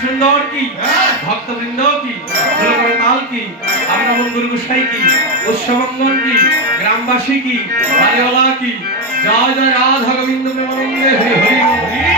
সুন্দর কি ভক্তবৃন্দ কি তাল কি আমরা গুরু গোসাই কি উৎসবঙ্গন কি গ্রামবাসী কি বাড়িওয়ালা কি জয় জয় রাধা গোবিন্দ প্রেমানন্দে হরি হরি।